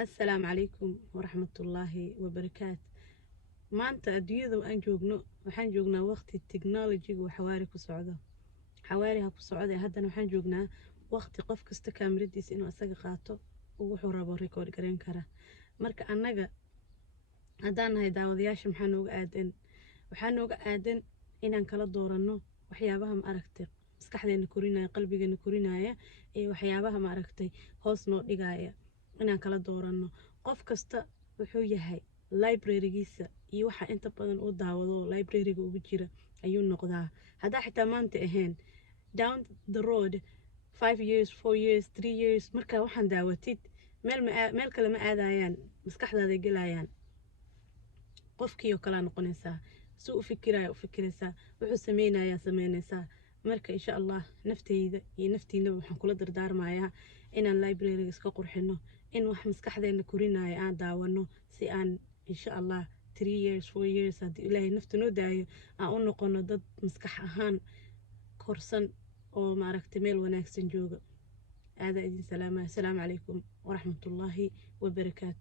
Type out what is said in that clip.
السلام عليكم ورحمة الله وبركاته. maanta adduunyada aan joogno waxaan joognaa waqti technology-gu xawaari ku socdo xawaariha ku socda haddana waxaan joognaa waqti qof kasta kaamiradiisa inuu asaga qaato oo wuxuu rabo record gareyn kara marka annaga haddaan nahay daawadayaasha waxaa nooga aadan inaan kala dooranno waxyaabaha ma aragtay maskaxdeena korinaya qalbigeena korinaya ee waxyaabaha ma aragtay hoos noo dhigaya inaan kala dooranno qof kasta wuxuu yahay library-giisa iyo waxa inta badan uu daawado library-ga ugu jira ayuu noqdaa haddaa xitaa maanta ahayn down the road 5 years 4 years 3 years marka waxaan daawatid meel kale ma aadayaan maskaxdaada gelayaan qofkii oo kala noqonaysaa suu u fikiraysaa wuxuu sameynaysaa marka insha Allah nafteyda iyo naftiinaba waxaan kula dardaarmayaa inaan library-ga iska qurxino in wax maskaxdeena korinaya aan daawano si aan insha Allah 3 years 4 years haddii ilaahay nafta noo daayo aan u noqono dad maskax ahaan korsan oo maaragtay meel wanaagsan jooga aada idin salaama assalaamu calaykum waraxmatullaahi wabarakaatu.